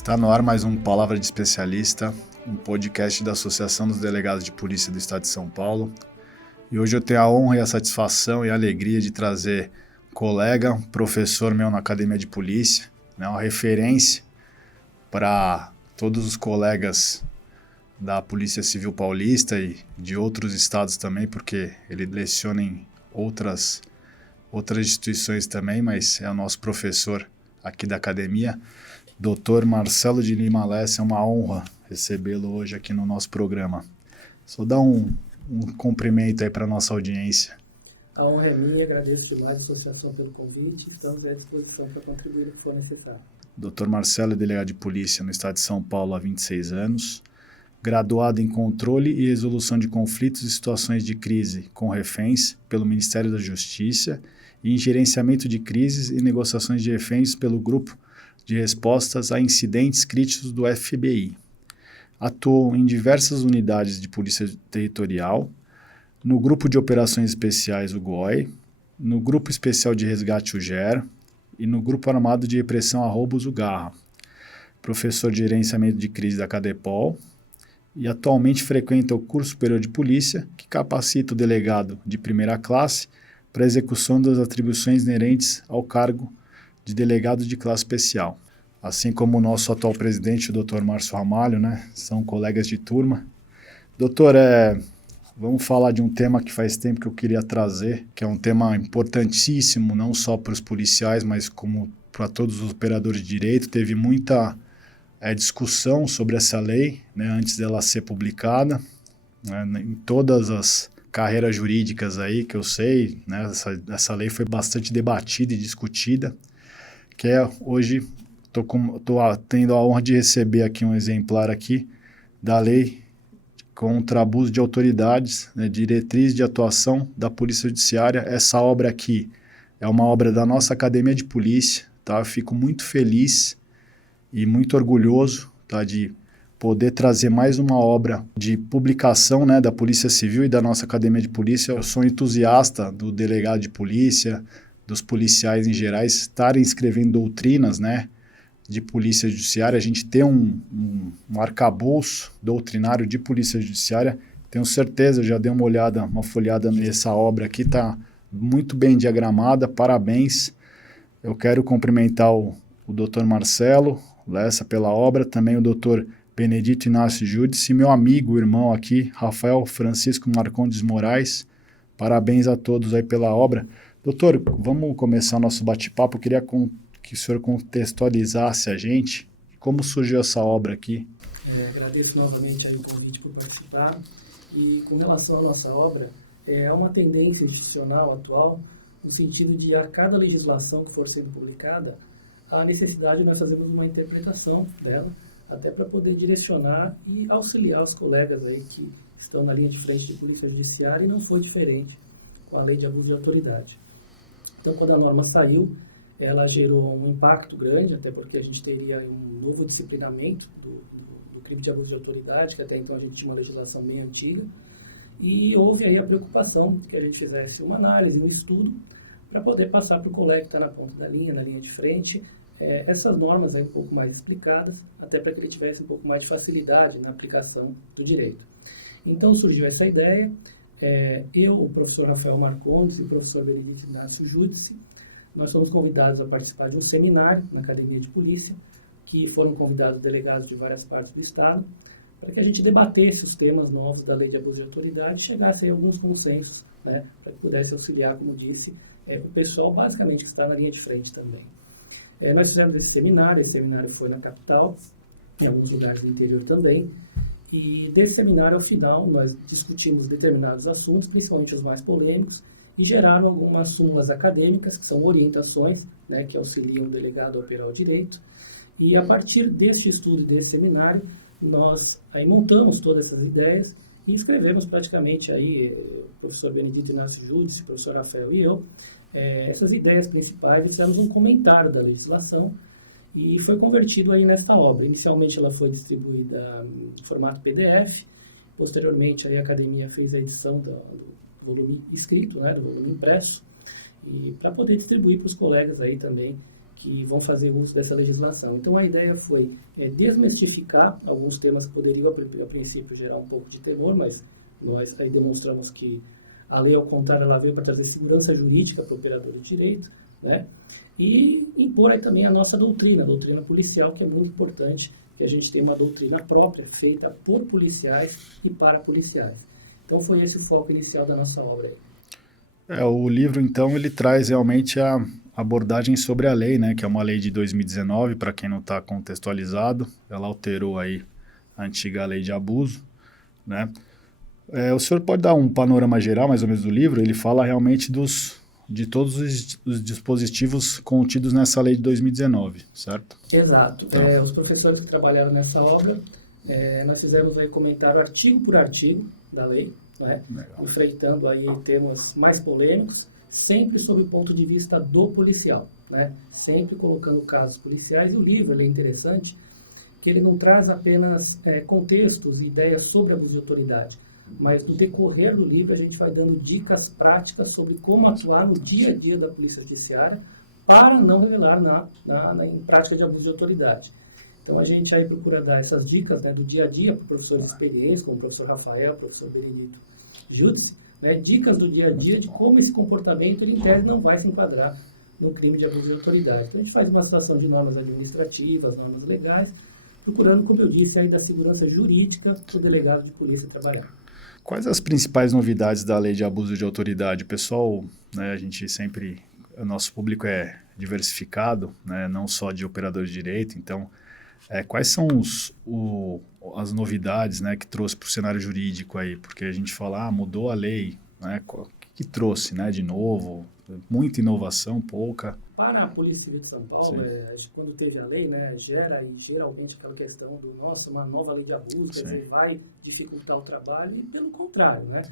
Está no ar mais um Palavra de Especialista, um podcast da Associação dos Delegados de Polícia do Estado de São Paulo. E hoje eu tenho a honra e a satisfação e a alegria de trazer um colega, um professor meu na Academia de Polícia, uma referência para todos os colegas da Polícia Civil Paulista e de outros estados também, porque ele leciona em outras instituições também, mas é o nosso professor aqui da academia, Dr. Marcelo de Lima Lessa. É uma honra recebê-lo hoje aqui no nosso programa. Só dá um cumprimento aí para a nossa audiência. A honra é minha, agradeço demais a associação pelo convite, estamos à disposição para contribuir no que for necessário. Dr. Marcelo é delegado de polícia no estado de São Paulo há 26 anos, graduado em Controle e Resolução de Conflitos e Situações de Crise com Reféns pelo Ministério da Justiça e em Gerenciamento de Crises e Negociações de Reféns pelo Grupo de Respostas a Incidentes Críticos do FBI. Atuou em diversas unidades de polícia territorial, no Grupo de Operações Especiais, o GOI, no Grupo Especial de Resgate, o GER, e no Grupo Armado de Repressão a Roubos, o GARRA. Professor de Gerenciamento de Crise da CADEPOL, e atualmente frequenta o curso superior de polícia, que capacita o delegado de primeira classe para a execução das atribuições inerentes ao cargo de delegado de classe especial. Assim como o nosso atual presidente, o Dr. Márcio Ramalho, são colegas de turma. Doutor, vamos falar de um tema que faz tempo que eu queria trazer, que é um tema importantíssimo, não só para os policiais, mas como para todos os operadores de direito. Teve muita discussão sobre essa lei, antes dela ser publicada, em todas as carreiras jurídicas aí que eu sei, essa lei foi bastante debatida e discutida, que hoje estou tendo a honra de receber aqui um exemplar aqui da lei contra abuso de autoridades, diretriz de atuação da Polícia Judiciária. Essa obra aqui é uma obra da nossa Academia de Polícia, tá? Eu fico muito feliz e muito orgulhoso, tá, de poder trazer mais uma obra de publicação, da Polícia Civil e da nossa Academia de Polícia. Eu sou entusiasta do delegado de polícia, dos policiais em geral, estarem escrevendo doutrinas, de polícia judiciária. A gente tem um arcabouço doutrinário de polícia judiciária. Tenho certeza, eu já dei uma folhada nessa obra aqui, está muito bem diagramada, parabéns. Eu quero cumprimentar o Dr. Marcelo Lessa pela obra, também o Dr. Benedito Inácio Júdice, meu amigo, irmão aqui, Rafael Francisco Marcondes Moraes. Parabéns a todos aí pela obra. Doutor, vamos começar nosso bate-papo. Eu queria que o senhor contextualizasse a gente como surgiu essa obra aqui. Agradeço novamente aí o convite por participar. E com relação à nossa obra, é uma tendência institucional atual, no sentido de a cada legislação que for sendo publicada, a necessidade de nós fazermos uma interpretação dela, até para poder direcionar e auxiliar os colegas aí que estão na linha de frente de polícia judiciária, e não foi diferente com a lei de abuso de autoridade. Então, quando a norma saiu, ela gerou um impacto grande, até porque a gente teria um novo disciplinamento do crime de abuso de autoridade, que até então a gente tinha uma legislação bem antiga, e houve aí a preocupação que a gente fizesse uma análise, um estudo, para poder passar para o colega que está na ponta da linha, na linha de frente, essas normas aí um pouco mais explicadas, até para que ele tivesse um pouco mais de facilidade na aplicação do direito. Então surgiu essa ideia. Eu, o professor Rafael Marcondes e o professor Benedito Inácio Júdice, nós fomos convidados a participar de um seminário na Academia de Polícia, que foram convidados delegados de várias partes do Estado, para que a gente debatesse os temas novos da Lei de Abuso de Autoridade e chegasse a alguns consensos, para que pudesse auxiliar, como disse, o pessoal basicamente que está na linha de frente também. Nós fizemos esse seminário foi na capital, em alguns lugares do interior também, e desse seminário, ao final, nós discutimos determinados assuntos, principalmente os mais polêmicos, e geraram algumas súmulas acadêmicas, que são orientações, que auxiliam o delegado a operar o direito. E a partir deste estudo e desse seminário, nós aí montamos todas essas ideias e escrevemos praticamente aí, o professor Benedito Inácio Júdice, o professor Rafael e eu, essas ideias principais, e fizemos um comentário da legislação, e foi convertido aí nesta obra. Inicialmente ela foi distribuída em formato PDF, posteriormente aí a academia fez a edição do volume escrito, do volume impresso, e para poder distribuir para os colegas aí também que vão fazer uso dessa legislação. Então, a ideia foi desmistificar alguns temas que poderiam, a princípio, gerar um pouco de temor, mas nós aí demonstramos que a lei, ao contrário, ela veio para trazer segurança jurídica para o operador de direito, né? E impor aí também a nossa doutrina, a doutrina policial, que é muito importante, que a gente tem uma doutrina própria, feita por policiais e para policiais. Então, foi esse o foco inicial da nossa obra aí. O livro, então, ele traz realmente a abordagem sobre a lei, né, que é uma lei de 2019, para quem não está contextualizado, ela alterou aí a antiga lei de abuso, né. O senhor pode dar um panorama geral, mais ou menos, do livro? Ele fala realmente de todos os dispositivos contidos nessa lei de 2019, certo? Exato. Então. Os professores que trabalharam nessa obra, nós fizemos aí comentário artigo por artigo da lei, né? Enfrentando aí temas mais polêmicos, sempre sob o ponto de vista do policial, né? Sempre colocando casos policiais. E o livro, ele é interessante, que ele não traz apenas contextos e ideias sobre abuso de autoridade, mas no decorrer do livro a gente vai dando dicas práticas sobre como atuar no dia a dia da Polícia Judiciária para não revelar em prática de abuso de autoridade. Então a gente aí procura dar essas dicas, né, do dia a dia para professores de experiência, como o professor Rafael, o professor Benedito Júdice, né, dicas do dia a dia de como esse comportamento, ele em tese não vai se enquadrar no crime de abuso de autoridade. Então a gente faz uma situação de normas administrativas, normas legais, procurando, como eu disse, aí da segurança jurídica para o delegado de polícia trabalhar. Quais as principais novidades da lei de abuso de autoridade? Pessoal, né, a gente sempre, o nosso público é diversificado, né, não só de operadores de direito, então, quais são as novidades, né, que trouxe para o cenário jurídico aí? Porque a gente fala, mudou a lei, né, o que trouxe, né, de novo? Muita inovação, pouca. Para a Polícia Civil de São Paulo, quando teve a lei, né, gera aí geralmente aquela questão do, nossa, uma nova lei de abuso, quer dizer, vai dificultar o trabalho, e pelo contrário, né?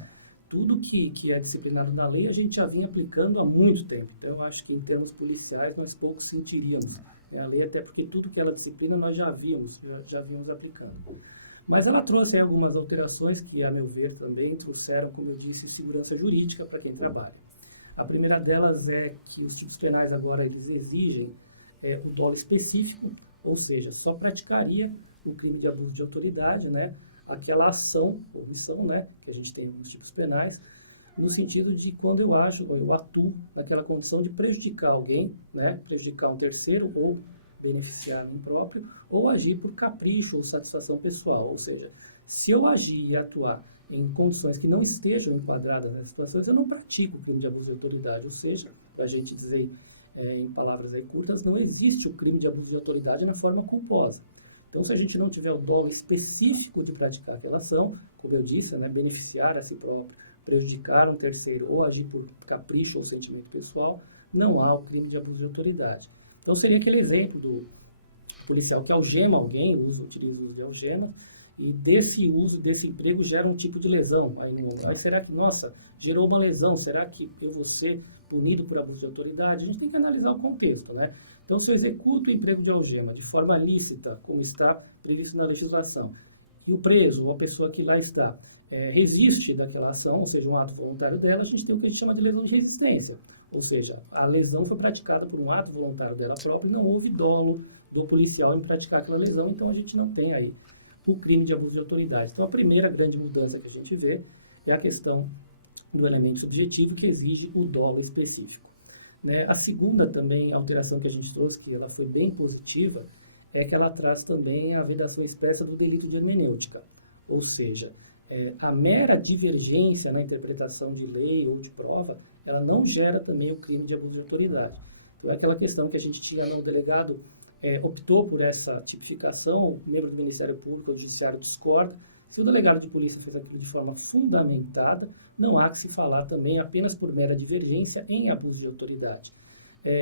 Tudo que é disciplinado na lei a gente já vinha aplicando há muito tempo. Então, eu acho que em termos policiais nós pouco sentiríamos a lei, até porque tudo que ela disciplina nós já víamos aplicando. Mas ela trouxe aí algumas alterações que, a meu ver, também trouxeram, como eu disse, segurança jurídica para quem trabalha. A primeira delas é que os tipos penais agora eles exigem o dolo específico, ou seja, só praticaria o crime de abuso de autoridade, né, aquela ação, omissão, né, que a gente tem nos tipos penais, no sentido de quando eu atuo naquela condição de prejudicar alguém, né, prejudicar um terceiro ou beneficiar um próprio, ou agir por capricho ou satisfação pessoal, ou seja, se eu agir e atuar em condições que não estejam enquadradas nessas situações, eu não pratico o crime de abuso de autoridade, ou seja, para a gente dizer em palavras aí curtas, não existe o crime de abuso de autoridade na forma culposa. Então, se a gente não tiver o dolo específico de praticar aquela ação, como eu disse, né, beneficiar a si próprio, prejudicar um terceiro ou agir por capricho ou sentimento pessoal, não há o crime de abuso de autoridade. Então, seria aquele exemplo do policial que algema alguém, utiliza o uso de algema, e desse uso, desse emprego, gera um tipo de lesão. Aí será que, nossa, gerou uma lesão, será que eu vou ser punido por abuso de autoridade? A gente tem que analisar o contexto, né? Então, se eu executo o emprego de algema de forma lícita, como está previsto na legislação, e o preso, ou a pessoa que lá está, resiste daquela ação, ou seja, um ato voluntário dela, a gente tem o que a gente chama de lesão de resistência. Ou seja, a lesão foi praticada por um ato voluntário dela própria e não houve dolo do policial em praticar aquela lesão, então a gente não tem aí o crime de abuso de autoridade. Então, a primeira grande mudança que a gente vê é a questão do elemento subjetivo que exige o dolo específico. Né? A segunda também alteração que a gente trouxe, que ela foi bem positiva, é que ela traz também a vedação expressa do delito de hermenêutica. Ou seja, a mera divergência na interpretação de lei ou de prova, ela não gera também o crime de abuso de autoridade. Então, é aquela questão que a gente tinha no delegado, optou por essa tipificação, o membro do Ministério Público ou do Judiciário discorda. Se o delegado de polícia fez aquilo de forma fundamentada, não há que se falar também apenas por mera divergência em abuso de autoridade.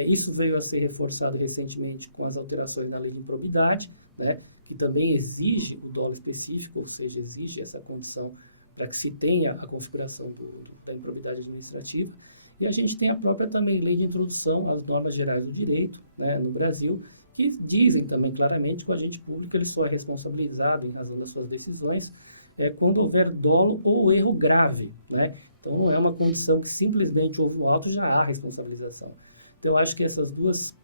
Isso veio a ser reforçado recentemente com as alterações na lei de improbidade, né, que também exige o dolo específico, ou seja, exige essa condição para que se tenha a configuração da improbidade administrativa. E a gente tem a própria também lei de introdução às normas gerais do direito, né, no Brasil, que dizem também claramente que o agente público ele só é responsabilizado em razão das suas decisões quando houver dolo ou erro grave, né? Então, não é uma condição que simplesmente houve um auto já há responsabilização. Então, acho que essas duas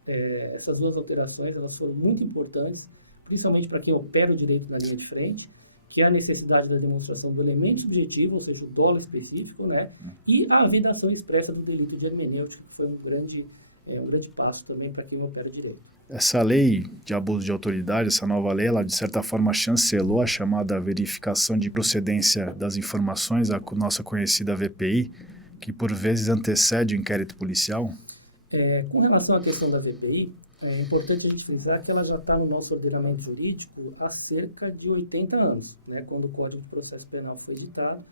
alterações elas foram muito importantes, principalmente para quem opera o direito na linha de frente, que é a necessidade da demonstração do elemento subjetivo, ou seja, o dolo específico, né? E a vedação expressa do delito de hermenêutica, que foi um grande passo também para quem opera o direito. Essa lei de abuso de autoridade, essa nova lei, ela de certa forma chancelou a chamada verificação de procedência das informações, a nossa conhecida VPI, que por vezes antecede o inquérito policial? Com relação à questão da VPI, é importante a gente frisar que ela já está no nosso ordenamento jurídico há cerca de 80 anos, né? Quando o Código de Processo Penal foi editado,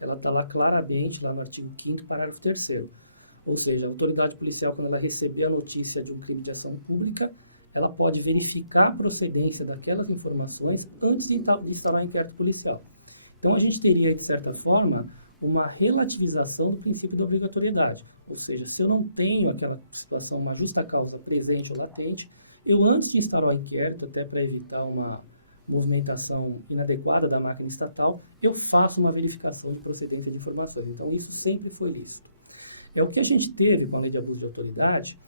ela está lá claramente, lá no artigo 5º, parágrafo 3º. Ou seja, a autoridade policial, quando ela receber a notícia de um crime de ação pública, ela pode verificar a procedência daquelas informações antes de instalar o inquérito policial. Então, a gente teria, de certa forma, uma relativização do princípio da obrigatoriedade. Ou seja, se eu não tenho aquela situação, uma justa causa presente ou latente, eu, antes de instalar o inquérito, até para evitar uma movimentação inadequada da máquina estatal, eu faço uma verificação de procedência de informações. Então, isso sempre foi lícito. O que a gente teve com a lei de abuso de autoridade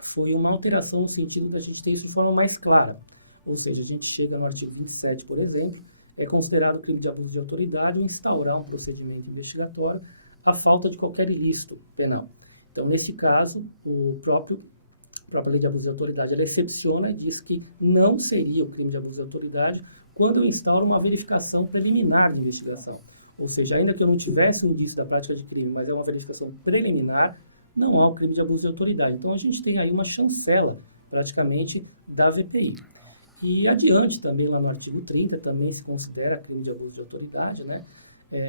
foi uma alteração no sentido da gente ter isso de forma mais clara. Ou seja, a gente chega no artigo 27, por exemplo, é considerado crime de abuso de autoridade o instaurar um procedimento investigatório à falta de qualquer ilícito penal. Então, neste caso, a própria lei de abuso de autoridade ela excepciona e diz que não seria o crime de abuso de autoridade quando eu instauro uma verificação preliminar de investigação. Ou seja, ainda que eu não tivesse um indício da prática de crime, mas é uma verificação preliminar, não há o crime de abuso de autoridade. Então, a gente tem aí uma chancela, praticamente, da VPI. E adiante, também lá no artigo 30, também se considera crime de abuso de autoridade, né?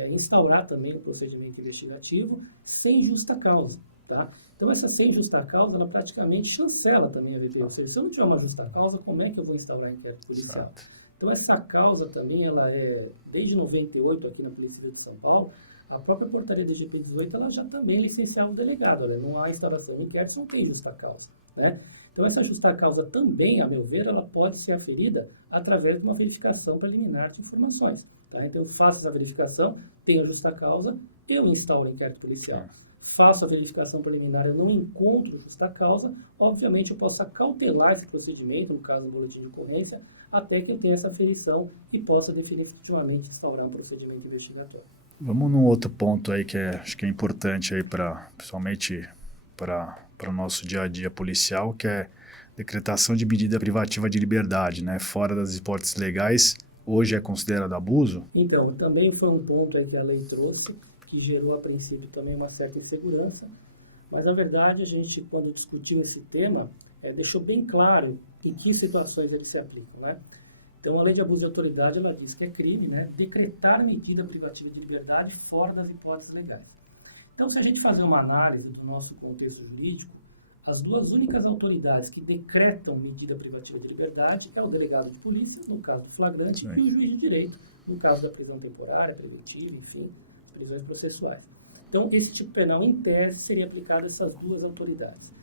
Instaurar também o procedimento investigativo sem justa causa, tá? Então, essa sem justa causa, ela praticamente chancela também a VPI. Ou seja, se eu não tiver uma justa causa, como é que eu vou instaurar inquérito policial? Certo. Então, essa causa também, ela é, desde 98, aqui na Polícia Civil de São Paulo, a própria portaria do GP 18, ela já também licenciava o delegado. Olha, não há instauração de inquérito, não tem justa causa, né? Então, essa justa causa também, a meu ver, ela pode ser aferida através de uma verificação preliminar de informações, tá? Então, eu faço essa verificação, tenho a justa causa, eu instauro o inquérito policial. Faço a verificação preliminar, eu não encontro justa causa, obviamente eu posso acautelar esse procedimento, no caso do boletim de ocorrência, até que eu tenha essa aferição e possa definitivamente instaurar um procedimento investigatório. Vamos num outro ponto aí que acho que é importante aí principalmente para o nosso dia a dia policial, que é decretação de medida privativa de liberdade, né? Fora das hipóteses legais, hoje é considerado abuso? Então, também foi um ponto aí que a lei trouxe, que gerou a princípio também uma certa insegurança, mas na verdade a gente, quando discutiu esse tema, deixou bem claro em que situações eles se aplicam, né? Então, a lei de abuso de autoridade, ela diz que é crime, né, decretar medida privativa de liberdade fora das hipóteses legais. Então, se a gente fazer uma análise do nosso contexto jurídico, as duas únicas autoridades que decretam medida privativa de liberdade é o delegado de polícia, no caso do flagrante, e o juiz de direito, no caso da prisão temporária, preventiva, enfim, prisões processuais. Então, esse tipo penal, em tese, seria aplicado a essas duas autoridades.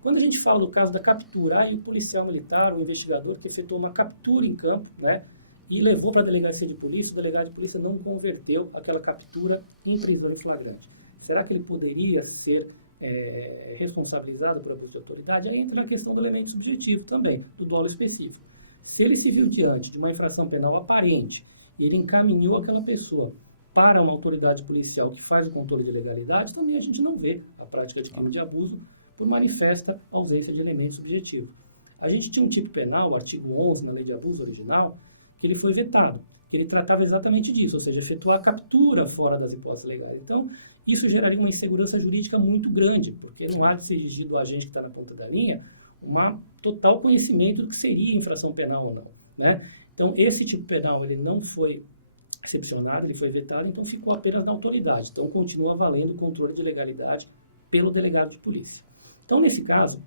Quando a gente fala do caso da captura, aí o policial militar, o investigador que efetuou uma captura em campo, né, e levou para a delegacia de polícia, o delegado de polícia não converteu aquela captura em prisão em flagrante. Será que ele poderia ser responsabilizado por abuso de autoridade? Aí entra a questão do elemento subjetivo também, do dolo específico. Se ele se viu diante de uma infração penal aparente e ele encaminhou aquela pessoa para uma autoridade policial que faz o controle de legalidade, também a gente não vê a prática de crime de abuso por manifesta ausência de elemento subjetivo. A gente tinha um tipo penal, o artigo 11 na lei de abuso original, que ele foi vetado, que ele tratava exatamente disso, ou seja, efetuar a captura fora das hipóteses legais. Então, isso geraria uma insegurança jurídica muito grande, porque não há de ser exigido do agente que está na ponta da linha um total conhecimento do que seria infração penal ou não, né? Então, esse tipo penal ele não foi excepcionado, ele foi vetado, então ficou apenas na autoridade. Então, continua valendo o controle de legalidade pelo delegado de polícia. Então, nesse caso,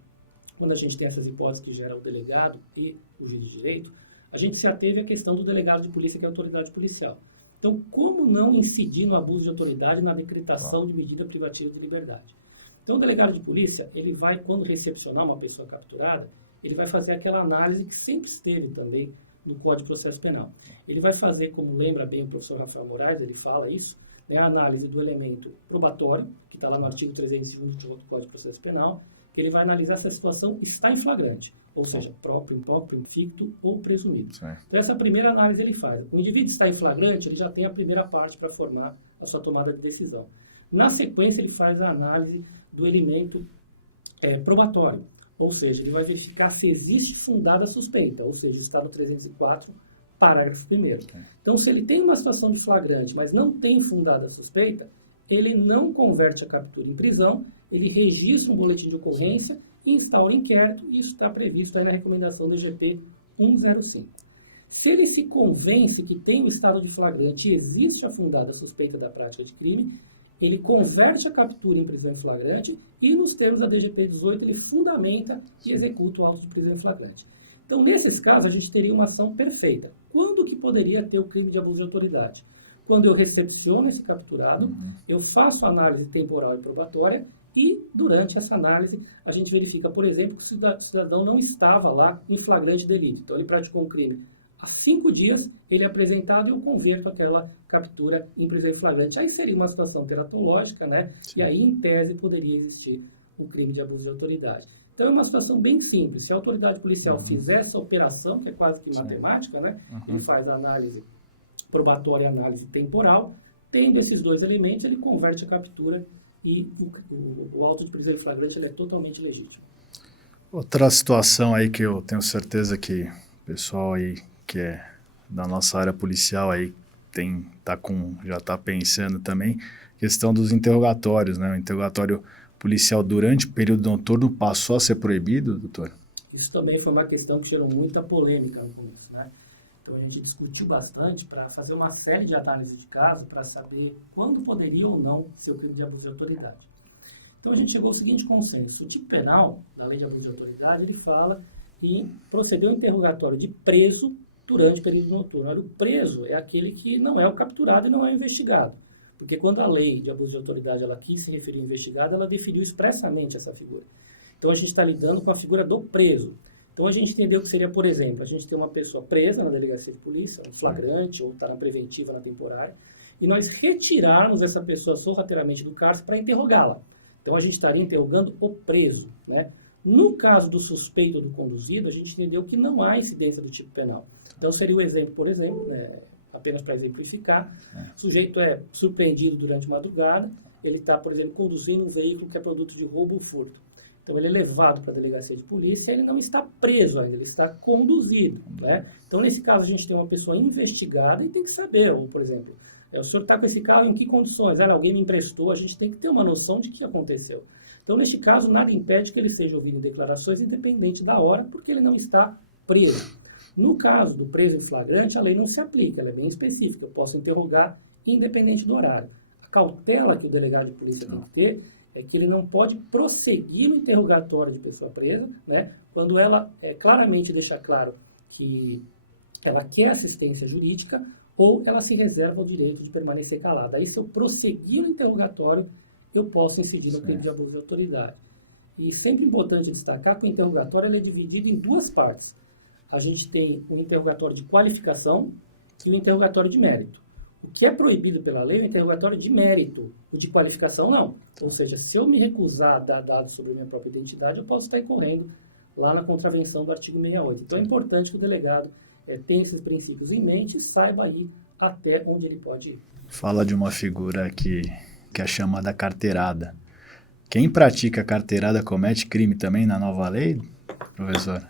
quando a gente tem essas hipóteses que geram o delegado e o juiz de direito, a gente se ateve à questão do delegado de polícia, que é a autoridade policial. Então, como não incidir no abuso de autoridade na decretação de medida privativa de liberdade? Então, o delegado de polícia, ele vai, quando recepcionar uma pessoa capturada, ele vai fazer aquela análise que sempre esteve também no Código de Processo Penal. Ele vai fazer, como lembra bem o professor Rafael Moraes, ele fala isso, né, a análise do elemento probatório, que está lá no artigo 320 do Código de Processo Penal, que ele vai analisar se a situação está em flagrante, ou seja, próprio, impróprio, ficto ou presumido. Sim. Então, essa primeira análise ele faz. O indivíduo está em flagrante, ele já tem a primeira parte para formar a sua tomada de decisão. Na sequência, ele faz a análise do elemento probatório, ou seja, ele vai verificar se existe fundada suspeita, ou seja, está no 304, parágrafo 1º. Então, se ele tem uma situação de flagrante, mas não tem fundada suspeita, ele não converte a captura em prisão, ele registra um boletim de ocorrência e instaura inquérito, e isso está previsto aí na recomendação do GP 105. Se ele se convence que tem o estado de flagrante e existe a fundada suspeita da prática de crime, ele converte a captura em prisão em flagrante e, nos termos da DGP 18, ele fundamenta e executa o auto de prisão em flagrante. Então, nesses casos, a gente teria uma ação perfeita. Quando que poderia ter o crime de abuso de autoridade? Quando eu recepciono esse capturado, eu faço análise temporal e probatória e, durante essa análise, a gente verifica, por exemplo, que o cidadão não estava lá em flagrante delito. Então, ele praticou um crime há 5 dias, ele é apresentado e eu converto aquela captura em prisão em flagrante. Aí seria uma situação teratológica, né? Sim. E aí, em tese, poderia existir um crime de abuso de autoridade. Então, é uma situação bem simples. Se a autoridade policial fizer essa operação, que é quase que matemática, né? Ele faz a análise probatória e a análise temporal. Tendo esses dois elementos, ele converte a captura e o auto de prisão em flagrante ele é totalmente legítimo. Outra situação aí que eu tenho certeza que o pessoal aí que é da nossa área policial aí já está pensando também, questão dos interrogatórios, né? O interrogatório policial durante o período noturno passou a ser proibido, doutor? Isso também foi uma questão que gerou muita polêmica no começo, né? Então a gente discutiu bastante para fazer uma série de análises de caso para saber quando poderia ou não ser o crime de abuso de autoridade. Então a gente chegou ao seguinte consenso: o tipo penal da lei de abuso de autoridade ele fala em proceder ao interrogatório de preso durante o período noturno. Olha, o preso é aquele que não é o capturado e não é o investigado. Porque quando a lei de abuso de autoridade ela quis se referir ao investigado, ela definiu expressamente essa figura. Então a gente está lidando com a figura do preso. Então a gente entendeu que seria, por exemplo, a gente ter uma pessoa presa na delegacia de polícia, um flagrante, ou está na preventiva, na temporária, e nós retirarmos essa pessoa sorrateiramente do cárcere para interrogá-la. Então a gente estaria interrogando o preso, né? No caso do suspeito ou do conduzido, a gente entendeu que não há incidência do tipo penal. Então seria o exemplo, por exemplo, apenas para exemplificar, o sujeito é surpreendido durante a madrugada, ele está, por exemplo, conduzindo um veículo que é produto de roubo ou furto. Então ele é levado para a delegacia de polícia, ele não está preso ainda, ele está conduzido, né? Então nesse caso a gente tem uma pessoa investigada e tem que saber, ou, por exemplo, o senhor está com esse carro em que condições? Alguém me emprestou, a gente tem que ter uma noção de que aconteceu. Então neste caso nada impede que ele seja ouvido em declarações independente da hora, porque ele não está preso. No caso do preso em flagrante, a lei não se aplica, ela é bem específica, eu posso interrogar independente do horário. A cautela que o delegado de polícia tem que ter é que ele não pode prosseguir no interrogatório de pessoa presa, né, quando ela claramente deixa claro que ela quer assistência jurídica ou ela se reserva o direito de permanecer calada. Aí, se eu prosseguir no interrogatório, eu posso incidir no crime de abuso de autoridade. E sempre importante destacar que o interrogatório ele é dividido em 2 partes. A gente tem o interrogatório de qualificação e o interrogatório de mérito. O que é proibido pela lei é o interrogatório de mérito. O de qualificação, não. Ou seja, se eu me recusar a dar dados sobre a minha própria identidade, eu posso estar incorrendo lá na contravenção do artigo 68. Então, é importante que o delegado tenha esses princípios em mente e saiba aí até onde ele pode ir. Fala de uma figura que é chamada carteirada. Quem pratica carteirada comete crime também na nova lei, professor?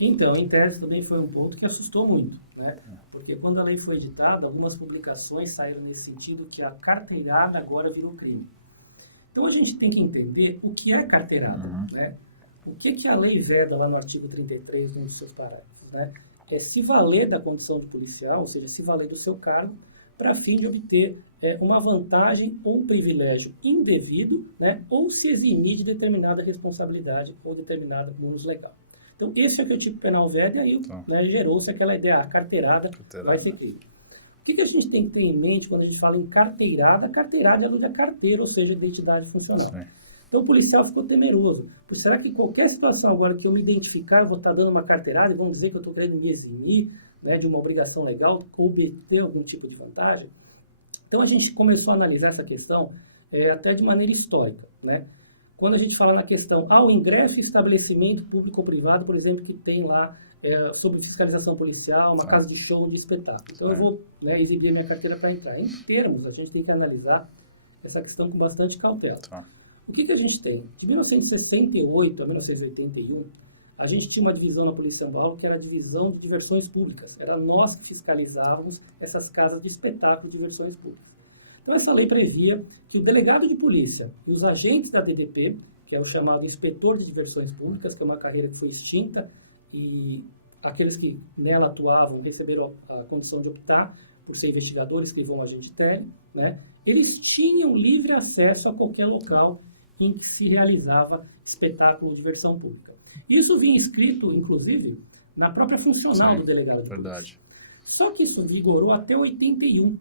Então, em tese também foi um ponto que assustou muito, né? Porque quando a lei foi editada, algumas publicações saíram nesse sentido que a carteirada agora virou crime. Então a gente tem que entender o que é carteirada, né? O que a lei veda lá no artigo 33, um dos seus parágrafos, né? É se valer da condição de policial, ou seja, se valer do seu cargo, para fim de obter uma vantagem ou um privilégio indevido, né? Ou se eximir de determinada responsabilidade ou determinado bônus legal. Então, esse é que o tipo penal veda, e aí gerou-se aquela ideia, a carteirada vai ser crime. O que a gente tem que ter em mente quando a gente fala em carteirada? A carteirada alude a carteira, ou seja, identidade funcional. Então, o policial ficou temeroso. Será que qualquer situação agora que eu me identificar, eu vou estar dando uma carteirada e vão dizer que eu estou querendo me eximir, né, de uma obrigação legal, ou obter algum tipo de vantagem? Então, a gente começou a analisar essa questão até de maneira histórica, né? quando a gente fala na questão ao ingresso em estabelecimento público ou privado, por exemplo, que tem lá sobre fiscalização policial, uma casa de show, de espetáculo. Então eu vou, né, exibir a minha carteira para entrar. Em termos, a gente tem que analisar essa questão com bastante cautela. O que a gente tem? De 1968 a 1981, a gente tinha uma divisão na Polícia de São Paulo que era a divisão de diversões públicas. Era nós que fiscalizávamos essas casas de espetáculo de diversões públicas. Então essa lei previa que o delegado de polícia e os agentes da DDP, que é o chamado inspetor de diversões públicas, que é uma carreira que foi extinta, e aqueles que nela atuavam receberam a condição de optar por ser investigadores que vão agente técnico, né? Eles tinham livre acesso a qualquer local em que se realizava espetáculo ou diversão pública. Isso vinha escrito, inclusive, na própria funcional do delegado de polícia. Só que isso vigorou até 81.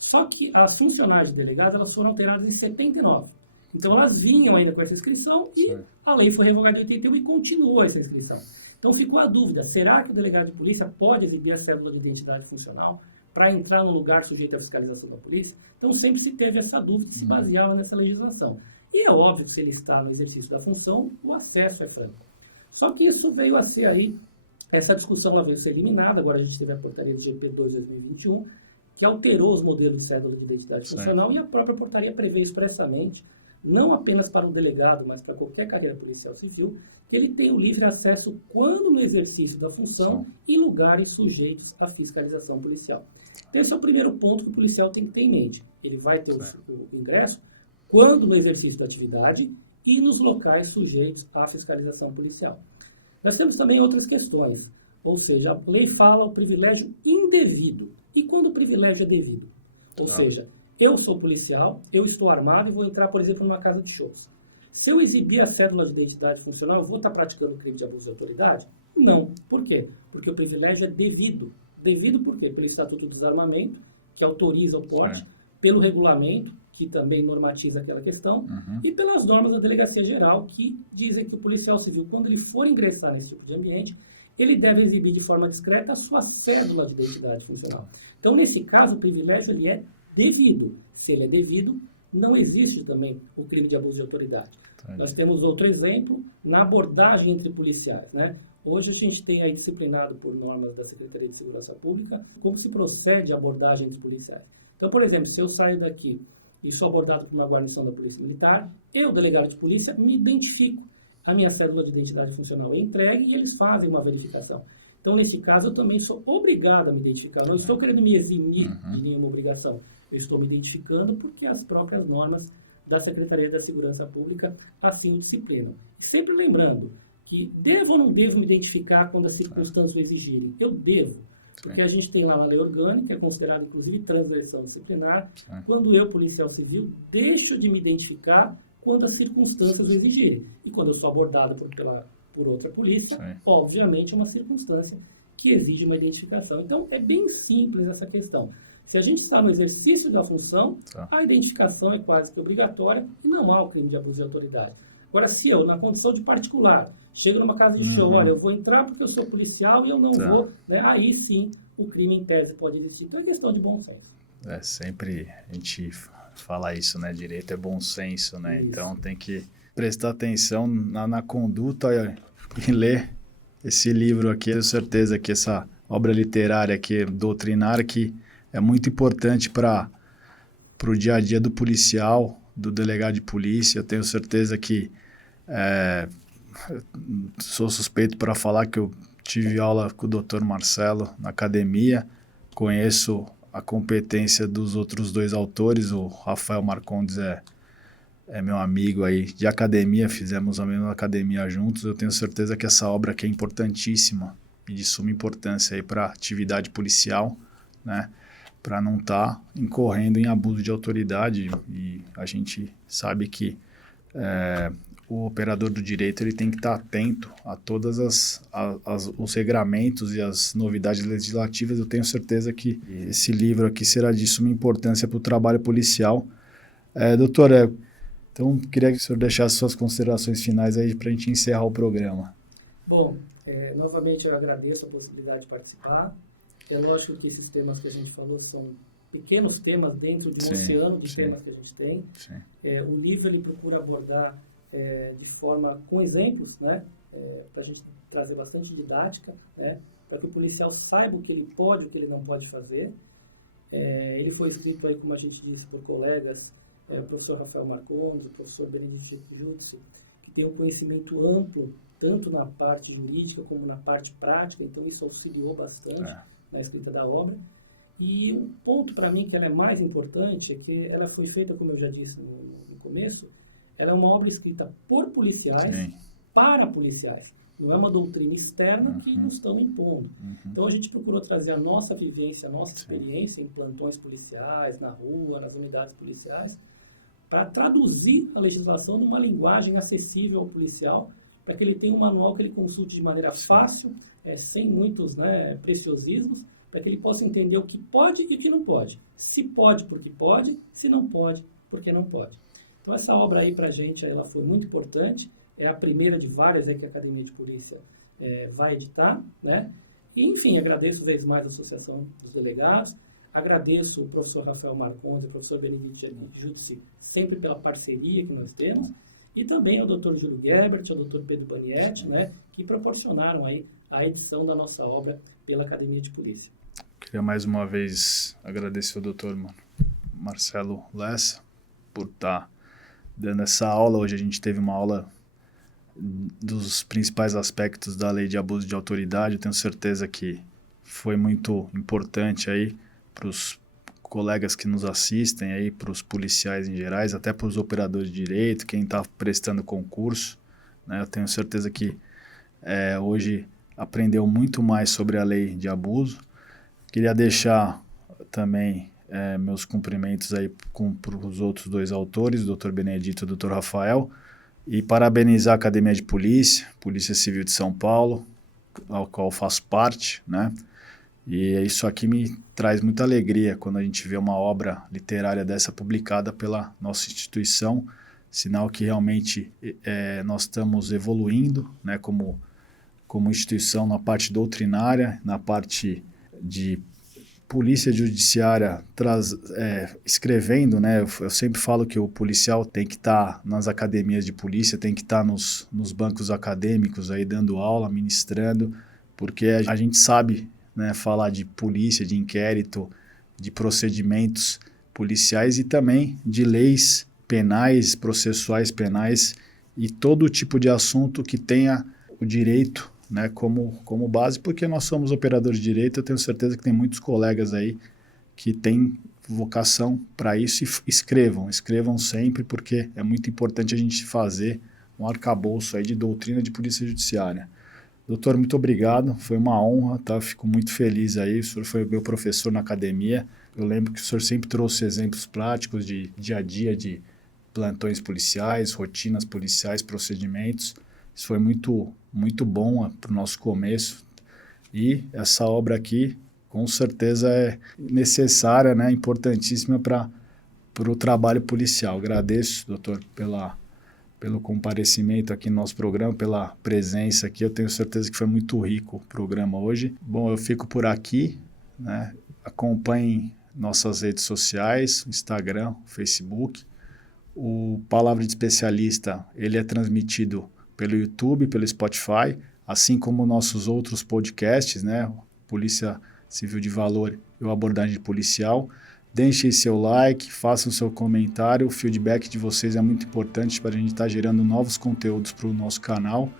Só que as funcionais de delegado elas foram alteradas em 79. Então elas vinham ainda com essa inscrição e a lei foi revogada em 81 e continuou essa inscrição. Então ficou a dúvida, será que o delegado de polícia pode exibir a cédula de identidade funcional para entrar no lugar sujeito à fiscalização da polícia? Então sempre se teve essa dúvida e se baseava nessa legislação. E é óbvio que se ele está no exercício da função, o acesso é franco. Só que isso veio a ser aí, essa discussão ela veio a ser eliminada, agora a gente teve a portaria de GP2/2021, que alterou os modelos de cédula de identidade funcional e a própria portaria prevê expressamente, não apenas para um delegado, mas para qualquer carreira policial civil, que ele tem o livre acesso quando no exercício da função em lugares sujeitos à fiscalização policial. Esse é o primeiro ponto que o policial tem que ter em mente. Ele vai ter o ingresso quando no exercício da atividade e nos locais sujeitos à fiscalização policial. Nós temos também outras questões, ou seja, a lei fala o privilégio indevido. E quando o privilégio é devido? Ou seja, eu sou policial, eu estou armado e vou entrar, por exemplo, numa casa de shows. Se eu exibir a cédula de identidade funcional, eu vou estar praticando crime de abuso de autoridade? Não. Por quê? Porque o privilégio é devido. Devido por quê? Pelo Estatuto do Desarmamento, que autoriza o porte, pelo regulamento, que também normatiza aquela questão, e pelas normas da Delegacia Geral, que dizem que o policial civil, quando ele for ingressar nesse tipo de ambiente, ele deve exibir de forma discreta a sua cédula de identidade funcional. Então, nesse caso, o privilégio ele é devido. Se ele é devido, não existe também o crime de abuso de autoridade. Nós temos outro exemplo na abordagem entre policiais, né? Hoje a gente tem aí disciplinado por normas da Secretaria de Segurança Pública como se procede a abordagem entre policiais. Então, por exemplo, se eu saio daqui e sou abordado por uma guarnição da Polícia Militar, eu, delegado de polícia, me identifico. A minha cédula de identidade funcional é entregue e eles fazem uma verificação. Então, nesse caso, eu também sou obrigado a me identificar. Não estou querendo me eximir de nenhuma obrigação. Eu estou me identificando porque as próprias normas da Secretaria da Segurança Pública assim o disciplinam. E sempre lembrando que devo ou não devo me identificar quando as circunstâncias o exigirem? Eu devo. Porque a gente tem lá na lei orgânica, que é considerada inclusive transgressão disciplinar, quando eu, policial civil, deixo de me identificar quando as circunstâncias o exigirem. E quando eu sou abordado por outra polícia, obviamente é uma circunstância que exige uma identificação. Então, é bem simples essa questão. Se a gente está no exercício da função, a identificação é quase que obrigatória e não há o crime de abuso de autoridade. Agora, se eu, na condição de particular, chego numa casa de show, olha, eu vou entrar porque eu sou policial e eu não vou, né? Aí sim o crime em tese pode existir. Então é questão de bom senso. Sempre a gente fala isso, né? Direito é bom senso, né? Isso. Então tem que prestar atenção na conduta e ler esse livro aqui. Eu tenho certeza que essa obra literária aqui, doutrinária, que é muito importante para o dia a dia do policial, do delegado de polícia. Eu tenho certeza que sou suspeito para falar que eu tive aula com o Dr. Marcelo na academia, conheço a competência dos outros dois autores, o Rafael Marcondes é meu amigo aí de academia, fizemos a mesma academia juntos. Eu tenho certeza que essa obra aqui é importantíssima e de suma importância aí para a atividade policial, né? Para não estar incorrendo em abuso de autoridade. E a gente sabe que o operador do direito ele tem que estar atento a todas os regramentos e as novidades legislativas. Eu tenho certeza que esse livro aqui será de suma importância para o trabalho policial. Doutor, então queria que o senhor deixasse suas considerações finais aí para a gente encerrar o programa. Bom, novamente eu agradeço a possibilidade de participar. É lógico que esses temas que a gente falou são pequenos temas dentro de um oceano de temas que a gente tem. O livro ele procura abordar de forma com exemplos, né, para a gente trazer bastante didática, né, para que o policial saiba o que ele pode e o que ele não pode fazer. Ele foi escrito aí, como a gente disse, por colegas, o professor Rafael Marcondes, o professor Benedito Jutsi, que tem um conhecimento amplo, tanto na parte jurídica como na parte prática, então isso auxiliou bastante na escrita da obra. E um ponto para mim que ela é mais importante é que ela foi feita, como eu já disse no começo, ela é uma obra escrita por policiais, para policiais. Não é uma doutrina externa que nos estão impondo. Então a gente procurou trazer a nossa vivência, a nossa experiência em plantões policiais, na rua, nas unidades policiais, para traduzir a legislação numa linguagem acessível ao policial, para que ele tenha um manual que ele consulte de maneira fácil, sem muitos preciosismos, para que ele possa entender o que pode e o que não pode. Se pode, porque pode; se não pode, porque não pode. Então essa obra aí para a gente ela foi muito importante. É a primeira de várias que a Academia de Polícia vai editar, né? E, enfim, agradeço vezes mais a Associação dos Delegados, agradeço o professor Rafael Marcondes e o professor Benedito Jutsi sempre pela parceria que nós temos, e também ao Dr. Júlio Gerbert, ao Dr. Pedro Banietti, né, que proporcionaram aí a edição da nossa obra pela Academia de Polícia. Queria mais uma vez agradecer ao Dr. Marcelo Lessa por estar dando essa aula. Hoje a gente teve uma aula dos principais aspectos da lei de abuso de autoridade. Eu tenho certeza que foi muito importante aí para os colegas que nos assistem, aí para os policiais em gerais, até para os operadores de direito, quem está prestando concurso, né? Eu tenho certeza que hoje aprendeu muito mais sobre a lei de abuso. Queria deixar também meus cumprimentos aí para os outros dois autores, o Dr. Benedito e o Dr. Rafael, e parabenizar a Academia de Polícia, Polícia Civil de São Paulo, ao qual faço parte, né? E isso aqui me traz muita alegria quando a gente vê uma obra literária dessa publicada pela nossa instituição, sinal que realmente nós estamos evoluindo, né, como instituição na parte doutrinária, na parte de polícia judiciária, escrevendo, né? Eu sempre falo que o policial tem que estar nas academias de polícia, tem que estar nos bancos acadêmicos, aí dando aula, ministrando, porque a gente sabe, né, falar de polícia, de inquérito, de procedimentos policiais e também de leis penais, processuais penais e todo tipo de assunto que tenha o direito, né, como base, porque nós somos operadores de direito. Eu tenho certeza que tem muitos colegas aí que têm vocação para isso, e escrevam sempre, porque é muito importante a gente fazer um arcabouço aí de doutrina de polícia judiciária. Doutor, muito obrigado, foi uma honra, tá? Fico muito feliz aí, o senhor foi meu professor na academia. Eu lembro que o senhor sempre trouxe exemplos práticos de dia a dia, de plantões policiais, rotinas policiais, procedimentos. Isso foi muito, muito bom para o nosso começo. E essa obra aqui, com certeza, é necessária, né, importantíssima para o trabalho policial. Agradeço, doutor, pelo comparecimento aqui no nosso programa, pela presença aqui. Eu tenho certeza que foi muito rico o programa hoje. Bom, eu fico por aqui, né? Acompanhem nossas redes sociais, Instagram, Facebook. O Palavra de Especialista, ele é transmitido pelo YouTube, pelo Spotify, assim como nossos outros podcasts, né? Polícia Civil de Valor e o Abordagem Policial. Deixem seu like, façam seu comentário, o feedback de vocês é muito importante para a gente estar gerando novos conteúdos para o nosso canal.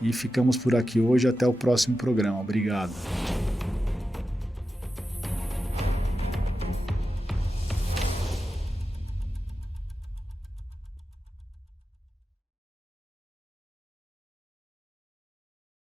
E ficamos por aqui hoje, até o próximo programa. Obrigado.